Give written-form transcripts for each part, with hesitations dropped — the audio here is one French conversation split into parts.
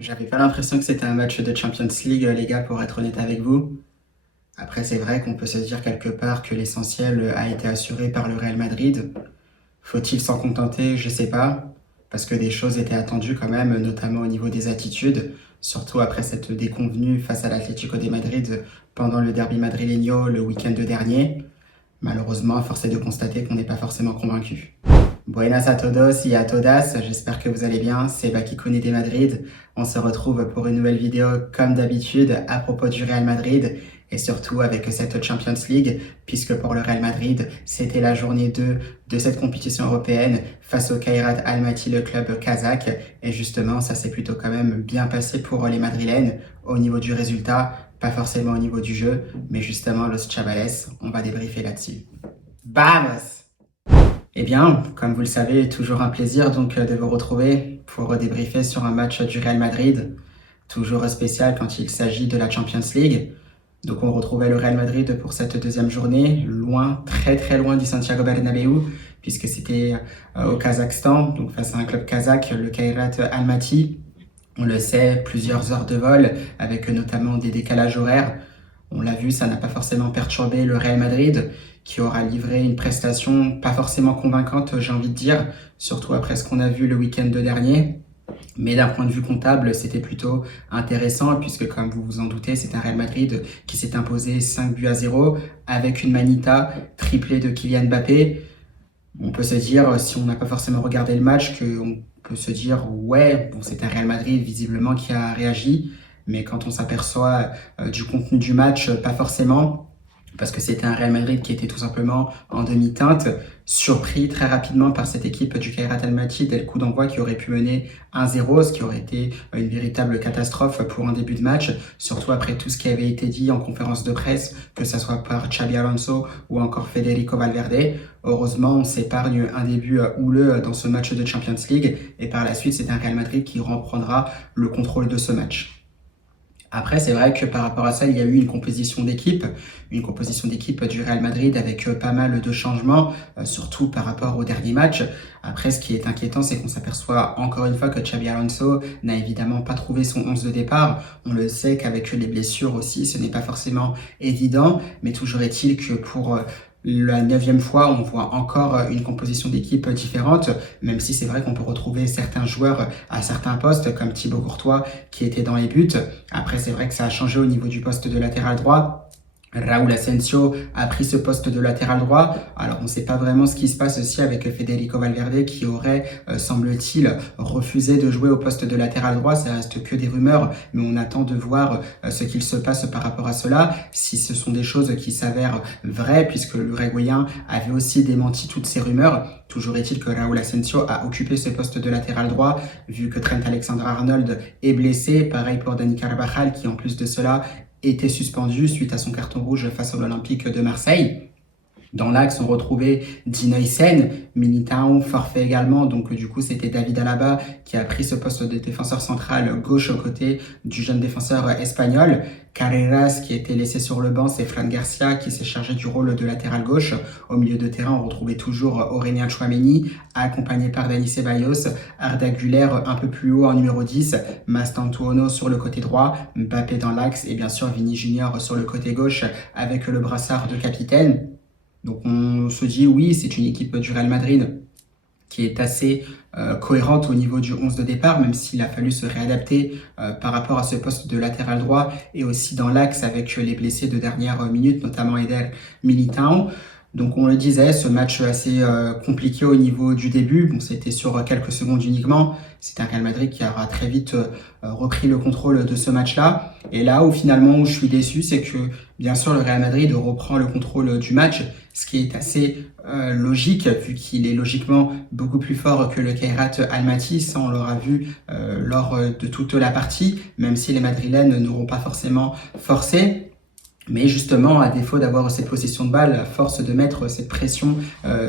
J'avais pas l'impression que c'était un match de Champions League, les gars, pour être honnête avec vous. Après, c'est vrai qu'on peut se dire quelque part que l'essentiel a été assuré par le Real Madrid. Faut-il s'en contenter? Je sais pas. Parce que des choses étaient attendues quand même, notamment au niveau des attitudes. Surtout après cette déconvenue face à l'Atlético de Madrid pendant le derby madrileño le week-end dernier. Malheureusement, force est de constater qu'on n'est pas forcément convaincu. Buenas a todos y a todas, j'espère que vous allez bien, c'est Baki Koné des Madrid. On se retrouve pour une nouvelle vidéo comme d'habitude à propos du Real Madrid et surtout avec cette Champions League, puisque pour le Real Madrid, c'était la journée 2 de cette compétition européenne face au Kairat Almaty, le club kazakh. Et justement, ça s'est plutôt quand même bien passé pour les Madrilènes au niveau du résultat, pas forcément au niveau du jeu, mais justement, Los Chavales, on va débriefer là-dessus. Vamos! Eh bien, comme vous le savez, toujours un plaisir donc de vous retrouver pour débriefer sur un match du Real Madrid, toujours spécial quand il s'agit de la Champions League. Donc on retrouvait le Real Madrid pour cette deuxième journée, loin, très très loin du Santiago Bernabéu, puisque c'était au Kazakhstan, donc face à un club kazakh, le Kairat Almaty. On le sait, plusieurs heures de vol, avec notamment des décalages horaires. On l'a vu, ça n'a pas forcément perturbé le Real Madrid, qui aura livré une prestation pas forcément convaincante, j'ai envie de dire, surtout après ce qu'on a vu le week-end dernier. Mais d'un point de vue comptable, c'était plutôt intéressant, puisque comme vous vous en doutez, c'est un Real Madrid qui s'est imposé 5-0 avec une Manita triplée de Kylian Mbappé. On peut se dire, si on n'a pas forcément regardé le match, qu'on peut se dire, ouais, bon, c'est un Real Madrid visiblement qui a réagi, mais quand on s'aperçoit du contenu du match, pas forcément, parce que c'était un Real Madrid qui était tout simplement en demi-teinte, surpris très rapidement par cette équipe du Kairat Almaty dès le coup d'envoi qui aurait pu mener 1-0, ce qui aurait été une véritable catastrophe pour un début de match, surtout après tout ce qui avait été dit en conférence de presse, que ce soit par Xabi Alonso ou encore Federico Valverde. Heureusement, on s'épargne un début houleux dans ce match de Champions League, et par la suite, c'est un Real Madrid qui reprendra le contrôle de ce match. Après, c'est vrai que par rapport à ça, il y a eu une composition d'équipe du Real Madrid avec pas mal de changements, surtout par rapport au dernier match. Après, ce qui est inquiétant, c'est qu'on s'aperçoit encore une fois que Xabi Alonso n'a évidemment pas trouvé son 11 de départ. On le sait qu'avec les blessures aussi, ce n'est pas forcément évident, mais toujours est-il que pour la 9e fois, on voit encore une composition d'équipe différente, même si c'est vrai qu'on peut retrouver certains joueurs à certains postes, comme Thibaut Courtois, qui était dans les buts. Après, c'est vrai que ça a changé au niveau du poste de latéral droit. Raúl Asensio a pris ce poste de latéral droit. Alors, on ne sait pas vraiment ce qui se passe aussi avec Federico Valverde qui aurait, semble-t-il, refusé de jouer au poste de latéral droit. Ça reste que des rumeurs, mais on attend de voir ce qu'il se passe par rapport à cela. Si ce sont des choses qui s'avèrent vraies, puisque l'Uruguayen avait aussi démenti toutes ces rumeurs. Toujours est-il que Raúl Asensio a occupé ce poste de latéral droit, vu que Trent Alexander-Arnold est blessé. Pareil pour Dani Carvajal, qui en plus de cela était suspendu suite à son carton rouge face à l'Olympique de Marseille. Dans l'axe, on retrouvait Dino Isen, Militao, forfait également. Donc, du coup, c'était David Alaba qui a pris ce poste de défenseur central gauche aux côtés du jeune défenseur espagnol. Carreras qui était laissé sur le banc, c'est Fran Garcia qui s'est chargé du rôle de latéral gauche. Au milieu de terrain, on retrouvait toujours Aurélien Tchouaméni, accompagné par Dani Ceballos, Arda Güler un peu plus haut en numéro 10, Mastantuono sur le côté droit, Mbappé dans l'axe et bien sûr Vini Junior sur le côté gauche avec le brassard de capitaine. Donc on se dit oui, c'est une équipe du Real Madrid qui est assez cohérente au niveau du 11 de départ, même s'il a fallu se réadapter par rapport à ce poste de latéral droit et aussi dans l'axe avec les blessés de dernière minute, notamment Eder Militao. Donc on le disait, ce match assez compliqué au niveau du début. Bon, c'était sur quelques secondes uniquement. C'est un Real Madrid qui aura très vite repris le contrôle de ce match-là. Et là où finalement où je suis déçu, c'est que bien sûr le Real Madrid reprend le contrôle du match, ce qui est assez logique vu qu'il est logiquement beaucoup plus fort que le Kairat Almaty. Ça, on l'aura vu lors de toute la partie, même si les Madrilènes n'auront pas forcément forcé. Mais justement, à défaut d'avoir cette possession de balle, à force de mettre cette pression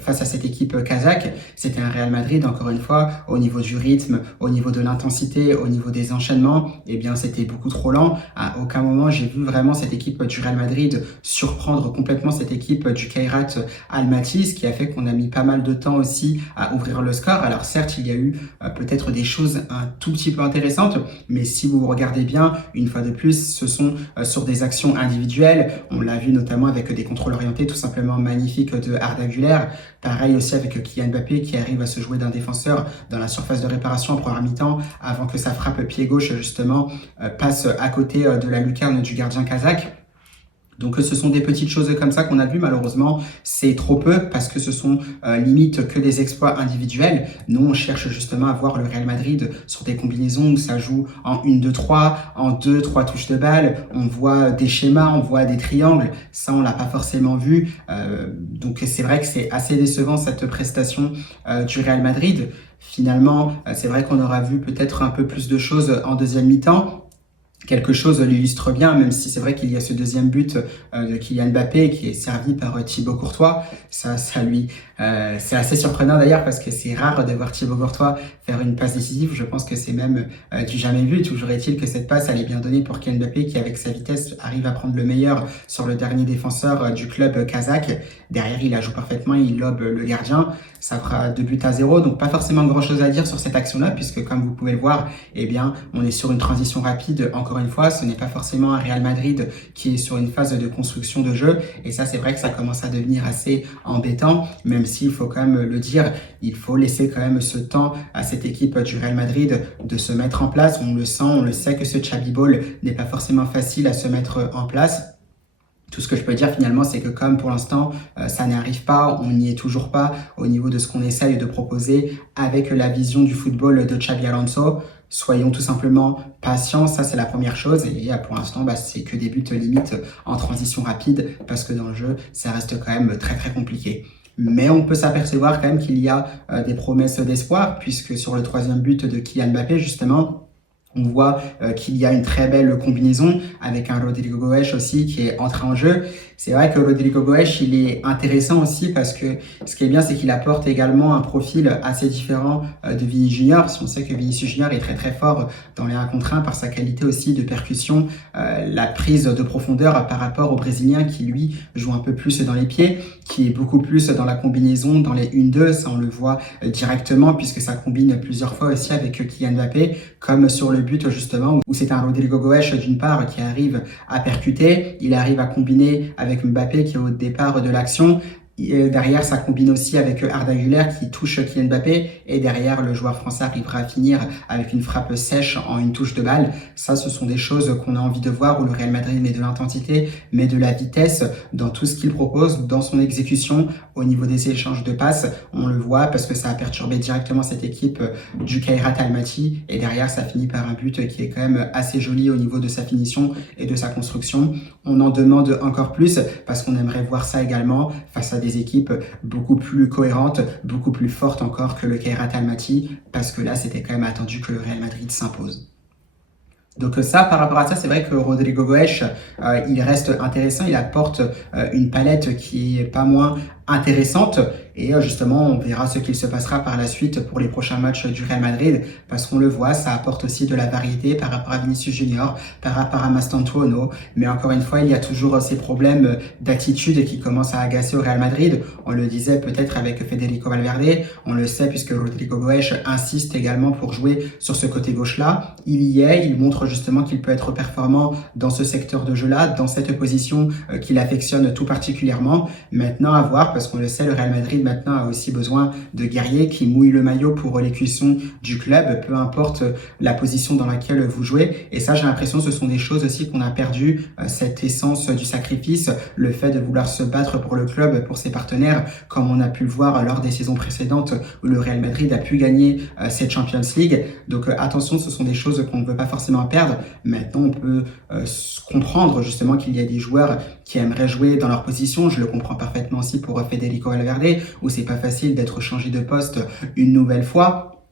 face à cette équipe kazakh, c'était un Real Madrid, encore une fois, au niveau du rythme, au niveau de l'intensité, au niveau des enchaînements, eh bien c'était beaucoup trop lent. À aucun moment j'ai vu vraiment cette équipe du Real Madrid surprendre complètement cette équipe du Kairat Almaty, ce qui a fait qu'on a mis pas mal de temps aussi à ouvrir le score. Alors certes, il y a eu peut-être des choses un tout petit peu intéressantes, mais si vous regardez bien, une fois de plus, ce sont sur des actions individuelles. On l'a vu notamment avec des contrôles orientés tout simplement magnifiques de Arda Güler. Pareil aussi avec Kylian Mbappé qui arrive à se jouer d'un défenseur dans la surface de réparation en première mi-temps avant que sa frappe pied gauche justement passe à côté de la lucarne du gardien kazakh. Donc ce sont des petites choses comme ça qu'on a vu, malheureusement c'est trop peu parce que ce sont limite que des exploits individuels. Nous on cherche justement à voir le Real Madrid sur des combinaisons où ça joue en 1-2-3, en 2-3 touches de balle, on voit des schémas, on voit des triangles, ça on l'a pas forcément vu. Donc c'est vrai que c'est assez décevant cette prestation du Real Madrid. Finalement c'est vrai qu'on aura vu peut-être un peu plus de choses en deuxième mi-temps. Quelque chose l'illustre bien, même si c'est vrai qu'il y a ce deuxième but de Kylian Mbappé qui est servi par Thibaut Courtois. C'est assez surprenant d'ailleurs parce que c'est rare de voir Thibaut Courtois faire une passe décisive. Je pense que c'est même du jamais vu. Toujours est-il que cette passe, elle est bien donnée pour Kylian Mbappé qui, avec sa vitesse, arrive à prendre le meilleur sur le dernier défenseur du club kazakh. Derrière, il la joue parfaitement, il lobe le gardien. Ça fera 2-0, donc pas forcément grand-chose à dire sur cette action-là puisque, comme vous pouvez le voir, eh bien, on est sur une transition rapide. Encore une fois, ce n'est pas forcément un Real Madrid qui est sur une phase de construction de jeu. Et ça, c'est vrai que ça commence à devenir assez embêtant, même s'il faut quand même le dire, il faut laisser quand même ce temps à cette équipe du Real Madrid de se mettre en place. On le sent, on le sait que ce Xabi Ball n'est pas forcément facile à se mettre en place. Tout ce que je peux dire finalement, c'est que comme pour l'instant, ça n'arrive pas, on n'y est toujours pas au niveau de ce qu'on essaye de proposer avec la vision du football de Xabi Alonso. Soyons tout simplement patients, ça c'est la première chose. Et pour l'instant, c'est que des buts limites en transition rapide parce que dans le jeu, ça reste quand même très très compliqué. Mais on peut s'apercevoir quand même qu'il y a des promesses d'espoir puisque sur le troisième but de Kylian Mbappé, justement, on voit qu'il y a une très belle combinaison avec un Rodrigo Goes aussi qui est entré en jeu. C'est vrai que Rodrigo Goes, il est intéressant aussi parce que ce qui est bien, c'est qu'il apporte également un profil assez différent de Vini Junior. Si on sait que Vinicius Junior est très très fort dans les 1 contre 1 par sa qualité aussi de percussion, la prise de profondeur par rapport au Brésilien qui lui joue un peu plus dans les pieds, qui est beaucoup plus dans la combinaison, dans les 1-2, ça on le voit directement puisque ça combine plusieurs fois aussi avec Kylian Mbappé, comme sur le but justement où c'est un Rodrigo Goes d'une part qui arrive à percuter, il arrive à combiner avec Mbappé qui est au départ de l'action. Et derrière, ça combine aussi avec Arda Güler qui touche Kylian Mbappé. Et derrière, le joueur français arrivera à finir avec une frappe sèche en une touche de balle. Ça, ce sont des choses qu'on a envie de voir où le Real Madrid met de l'intensité, met de la vitesse dans tout ce qu'il propose, dans son exécution, au niveau des échanges de passes. On le voit parce que ça a perturbé directement cette équipe du Kairat Almaty. Et derrière, ça finit par un but qui est quand même assez joli au niveau de sa finition et de sa construction. On en demande encore plus parce qu'on aimerait voir ça également face à des équipes beaucoup plus cohérentes, beaucoup plus fortes encore que le Kairat Almaty, parce que là, c'était quand même attendu que le Real Madrid s'impose. Donc ça, par rapport à ça, c'est vrai que Rodrigo Goes, il reste intéressant, il apporte une palette qui est pas moins intéressante et justement on verra ce qu'il se passera par la suite pour les prochains matchs du Real Madrid parce qu'on le voit, ça apporte aussi de la variété par rapport à Vinicius Junior, par rapport à Mastantuono, mais encore une fois il y a toujours ces problèmes d'attitude qui commencent à agacer au Real Madrid. On le disait peut-être avec Federico Valverde, on le sait puisque Rodrigo Goes insiste également pour jouer sur ce côté gauche là, il y est, il montre justement qu'il peut être performant dans ce secteur de jeu là, dans cette position qu'il affectionne tout particulièrement. Maintenant à voir parce qu'on le sait, le Real Madrid maintenant a aussi besoin de guerriers qui mouillent le maillot pour les cuissons du club, peu importe la position dans laquelle vous jouez. Et ça, j'ai l'impression que ce sont des choses aussi qu'on a perdu, cette essence du sacrifice, le fait de vouloir se battre pour le club, pour ses partenaires, comme on a pu le voir lors des saisons précédentes où le Real Madrid a pu gagner cette Champions League. Donc attention, ce sont des choses qu'on ne veut pas forcément perdre. Maintenant, on peut comprendre justement qu'il y a des joueurs qui aimeraient jouer dans leur position. Je le comprends parfaitement aussi pour Federico Valverde, où c'est pas facile d'être changé de poste une nouvelle fois.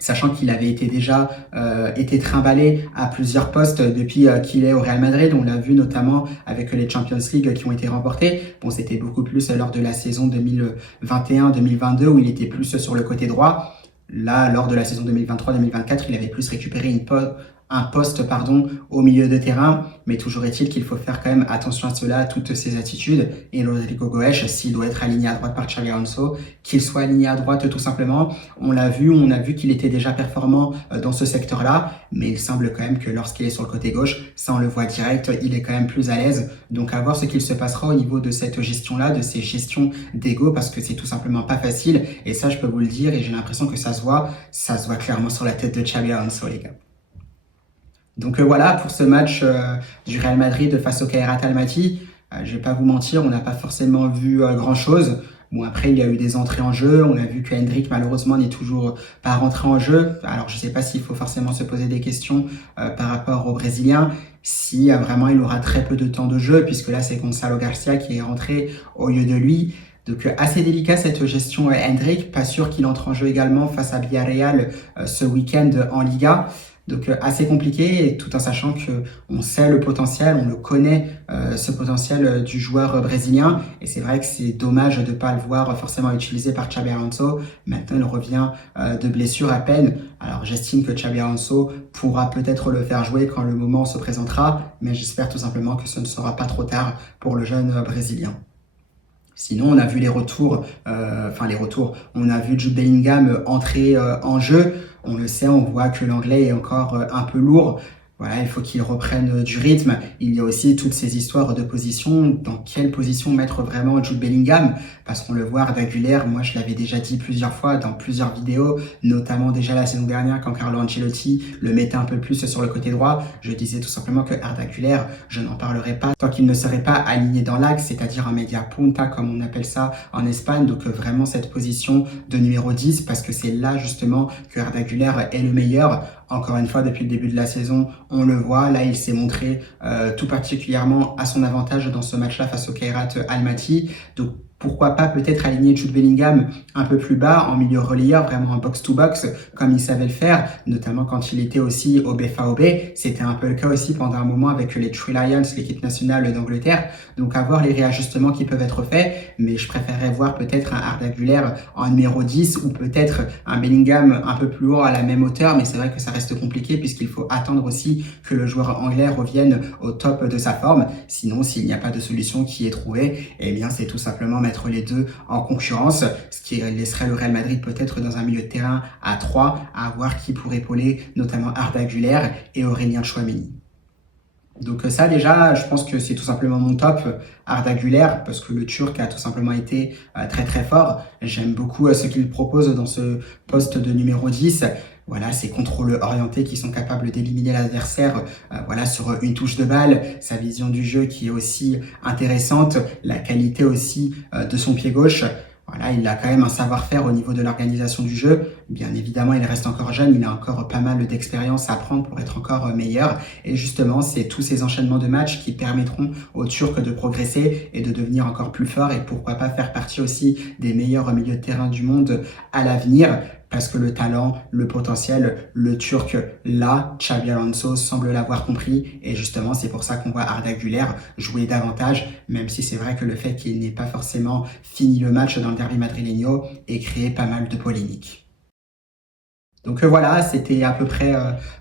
sachant qu'il avait été trimballé à plusieurs postes depuis qu'il est au Real Madrid. On l'a vu notamment avec les Champions League qui ont été remportés. Bon, c'était beaucoup plus lors de la saison 2021-2022 où il était plus sur le côté droit. Là, lors de la saison 2023-2024, il avait plus récupéré un poste au milieu de terrain, mais toujours est-il qu'il faut faire quand même attention à cela, à toutes ses attitudes. Et Rodrigo Goes, s'il doit être aligné à droite par Xabi Alonso, qu'il soit aligné à droite tout simplement. On a vu qu'il était déjà performant dans ce secteur-là, mais il semble quand même que lorsqu'il est sur le côté gauche, ça on le voit direct, il est quand même plus à l'aise. Donc à voir ce qu'il se passera au niveau de cette gestion-là, de ces gestions d'ego, parce que c'est tout simplement pas facile. Et ça, je peux vous le dire, et j'ai l'impression que ça se voit clairement sur la tête de Xabi Alonso, les gars. Donc voilà pour ce match du Real Madrid face au Kairat Almaty. Je vais pas vous mentir, on n'a pas forcément vu grand-chose. Bon, après, il y a eu des entrées en jeu. On a vu que Hendrick, malheureusement, n'est toujours pas rentré en jeu. Alors, je ne sais pas s'il faut forcément se poser des questions par rapport au Brésilien. Si vraiment il aura très peu de temps de jeu, puisque là, c'est Gonçalo Garcia qui est rentré au lieu de lui. Donc, assez délicat cette gestion Hendrick. Pas sûr qu'il entre en jeu également face à Villarreal ce week-end en Liga. Donc assez compliqué, et tout en sachant qu'on sait le potentiel, on le connaît, ce potentiel du joueur brésilien. Et c'est vrai que c'est dommage de ne pas le voir forcément utilisé par Xabi Alonso. Maintenant, il revient de blessure à peine. Alors j'estime que Xabi Alonso pourra peut-être le faire jouer quand le moment se présentera, mais j'espère tout simplement que ce ne sera pas trop tard pour le jeune brésilien. Sinon, on a vu les retours, on a vu Jude Bellingham entrer en jeu. On le sait, on voit que l'anglais est encore un peu lourd. Voilà, il faut qu'il reprenne du rythme. Il y a aussi toutes ces histoires de position. Dans quelle position mettre vraiment Jude Bellingham? Parce qu'on le voit, Arda Güler, moi je l'avais déjà dit plusieurs fois dans plusieurs vidéos, notamment déjà la saison dernière quand Carlo Ancelotti le mettait un peu plus sur le côté droit. Je disais tout simplement que Arda Güler, je n'en parlerai pas tant qu'il ne serait pas aligné dans l'axe, c'est-à-dire un media punta comme on appelle ça en Espagne. Donc vraiment cette position de numéro 10, parce que c'est là justement que Arda Güler est le meilleur. Encore une fois, depuis le début de la saison, on le voit. Là, il s'est montré tout particulièrement à son avantage dans ce match-là face au Kairat Almaty. Donc, pourquoi pas peut-être aligner Jude Bellingham un peu plus bas, en milieu relayeur, vraiment en box-to-box, comme il savait le faire, notamment quand il était aussi au BFAOB. C'était un peu le cas aussi pendant un moment avec les Three Lions, l'équipe nationale d'Angleterre. Donc, à voir les réajustements qui peuvent être faits. Mais je préférerais voir peut-être un Arda Güler en numéro 10 ou peut-être un Bellingham un peu plus haut à la même hauteur. Mais c'est vrai que ça reste compliqué puisqu'il faut attendre aussi que le joueur anglais revienne au top de sa forme. Sinon, s'il n'y a pas de solution qui est trouvée, eh bien, c'est tout simplement mettre les deux en concurrence, ce qui laisserait le Real Madrid peut-être dans un milieu de terrain à 3, à voir qui pourrait épauler notamment Arda Güler et Aurélien Tchouaméni. Donc ça déjà, je pense que c'est tout simplement mon top, Arda Güler, parce que le Turc a tout simplement été très très fort. J'aime beaucoup ce qu'il propose dans ce poste de numéro 10. Voilà, ces contrôles orientés qui sont capables d'éliminer l'adversaire sur une touche de balle, sa vision du jeu qui est aussi intéressante, la qualité aussi de son pied gauche. Voilà, il a quand même un savoir-faire au niveau de l'organisation du jeu. Bien évidemment, il reste encore jeune, il a encore pas mal d'expérience à prendre pour être encore meilleur. Et justement, c'est tous ces enchaînements de matchs qui permettront aux Turcs de progresser et de devenir encore plus forts. Et pourquoi pas faire partie aussi des meilleurs milieux de terrain du monde à l'avenir. Parce que le talent, le potentiel, le Turc, là, Xabi Alonso semble l'avoir compris. Et justement, c'est pour ça qu'on voit Arda Güler jouer davantage, même si c'est vrai que le fait qu'il n'ait pas forcément fini le match dans le derby madrileño ait créé pas mal de polémiques. Donc voilà, c'était à peu près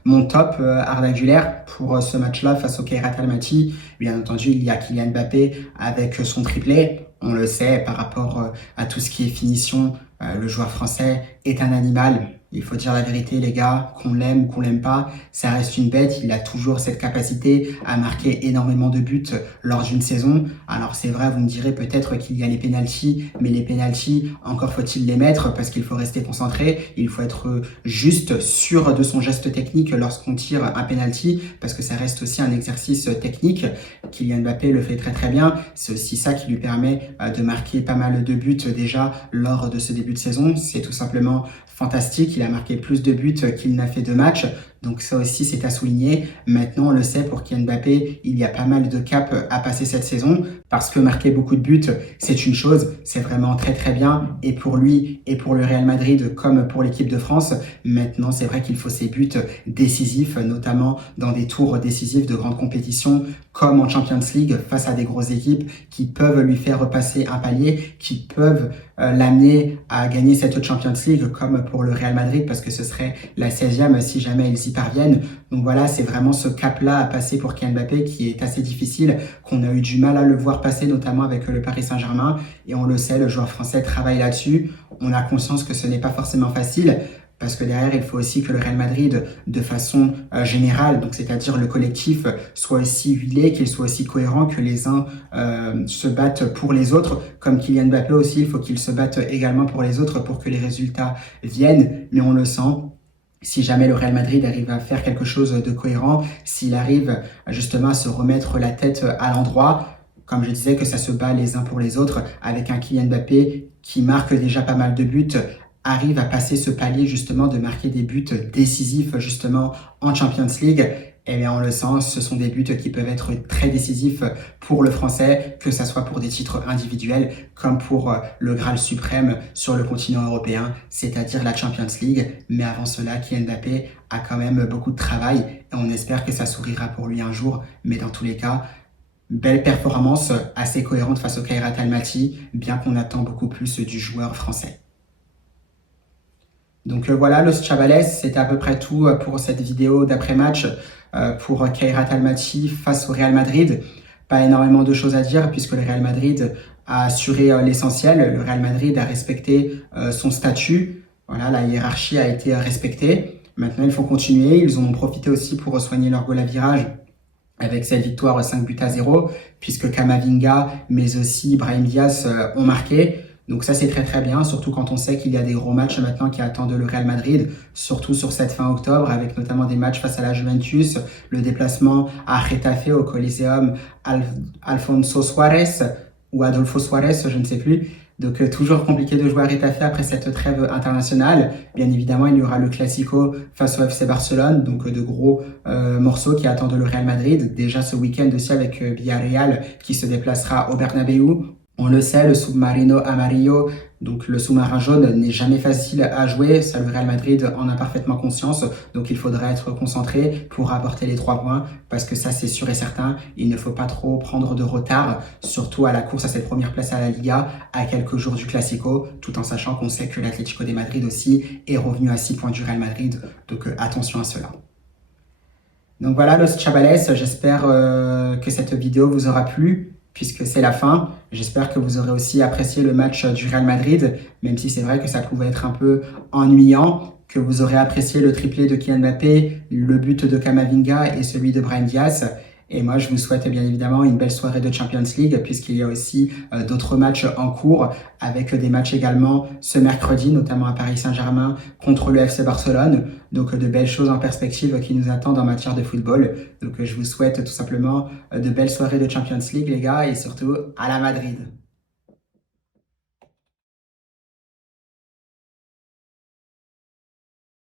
mon top Arda Güler pour ce match-là face au Kairat Almaty. Bien entendu, il y a Kylian Mbappé avec son triplé. On le sait, par rapport à tout ce qui est finition, le joueur français est un animal. Il faut dire la vérité, les gars, qu'on l'aime ou qu'on l'aime pas, ça reste une bête. Il a toujours cette capacité à marquer énormément de buts lors d'une saison. Alors c'est vrai, vous me direz peut-être qu'il y a les pénaltys, mais les pénaltys, encore faut-il les mettre parce qu'il faut rester concentré. Il faut être juste sûr de son geste technique lorsqu'on tire un pénalty, parce que ça reste aussi un exercice technique. Kylian Mbappé le fait très très bien. C'est aussi ça qui lui permet de marquer pas mal de buts déjà lors de ce début de saison. C'est tout simplement fantastique, il a marqué plus de buts qu'il n'a fait de matchs. Donc ça aussi, c'est à souligner. Maintenant, on le sait, pour Kylian Mbappé, il y a pas mal de caps à passer cette saison parce que marquer beaucoup de buts, c'est une chose, c'est vraiment très très bien et pour lui et pour le Real Madrid comme pour l'équipe de France. Maintenant, c'est vrai qu'il faut ses buts décisifs, notamment dans des tours décisifs de grandes compétitions comme en Champions League face à des grosses équipes qui peuvent lui faire repasser un palier, qui peuvent l'amener à gagner cette Champions League comme pour le Real Madrid parce que ce serait la 16e si jamais ils y parviennent. Donc voilà, c'est vraiment ce cap-là à passer pour Kylian Mbappé qui est assez difficile, qu'on a eu du mal à le voir passer notamment avec le Paris Saint-Germain et on le sait, le joueur français travaille là-dessus. On a conscience que ce n'est pas forcément facile parce que derrière, il faut aussi que le Real Madrid, de façon générale, donc c'est-à-dire le collectif, soit aussi huilé, qu'il soit aussi cohérent, que les uns se battent pour les autres. Comme Kylian Mbappé aussi, il faut qu'il se batte également pour les autres pour que les résultats viennent. Mais on le sent, si jamais le Real Madrid arrive à faire quelque chose de cohérent, s'il arrive justement à se remettre la tête à l'endroit, comme je disais, que ça se bat les uns pour les autres, avec un Kylian Mbappé qui marque déjà pas mal de buts, arrive à passer ce palier justement de marquer des buts décisifs justement en Champions League, eh bien on le sent, ce sont des buts qui peuvent être très décisifs pour le Français, que ce soit pour des titres individuels comme pour le Graal suprême sur le continent européen, c'est-à-dire la Champions League. Mais avant cela, Kylian Mbappé a quand même beaucoup de travail et on espère que ça sourira pour lui un jour. Mais dans tous les cas, belle performance, assez cohérente face au Kairat Almaty, bien qu'on attend beaucoup plus du joueur français. Donc voilà, Los Chavales, c'était à peu près tout pour cette vidéo d'après-match pour Kairat Almaty face au Real Madrid. Pas énormément de choses à dire puisque le Real Madrid a assuré l'essentiel. Le Real Madrid a respecté son statut. Voilà, la hiérarchie a été respectée. Maintenant, il faut continuer. Ils en ont profité aussi pour soigner leur goal à virage avec cette victoire 5-0, puisque Camavinga, mais aussi Brahim Diaz ont marqué. Donc ça, c'est très très bien, surtout quand on sait qu'il y a des gros matchs maintenant qui attendent le Real Madrid, surtout sur cette fin octobre, avec notamment des matchs face à la Juventus, le déplacement à Getafe au Coliseum Alfonso Suárez, ou Adolfo Suárez, je ne sais plus. Donc toujours compliqué de jouer à Getafe après cette trêve internationale. Bien évidemment, il y aura le Classico face au FC Barcelone, donc de gros morceaux qui attendent le Real Madrid. Déjà ce week-end aussi avec Villarreal qui se déplacera au Bernabéu. On le sait, le Submarino Amarillo, donc le sous-marin jaune, n'est jamais facile à jouer. Ça, le Real Madrid en a parfaitement conscience. Donc il faudra être concentré pour apporter les 3 points parce que ça, c'est sûr et certain. Il ne faut pas trop prendre de retard, surtout à la course à cette première place à la Liga, à quelques jours du Classico, tout en sachant qu'on sait que l'Atlético de Madrid aussi est revenu à 6 points du Real Madrid. Donc attention à cela. Donc voilà, Los Chavales, j'espère que cette vidéo vous aura plu, puisque c'est la fin. J'espère que vous aurez aussi apprécié le match du Real Madrid, même si c'est vrai que ça pouvait être un peu ennuyant, que vous aurez apprécié le triplé de Kylian Mbappé, le but de Camavinga et celui de Brahim Diaz. Et moi, je vous souhaite bien évidemment une belle soirée de Champions League, puisqu'il y a aussi d'autres matchs en cours, avec des matchs également ce mercredi, notamment à Paris Saint-Germain contre le FC Barcelone. Donc de belles choses en perspective qui nous attendent en matière de football. Donc je vous souhaite tout simplement de belles soirées de Champions League, les gars, et surtout à la Madrid.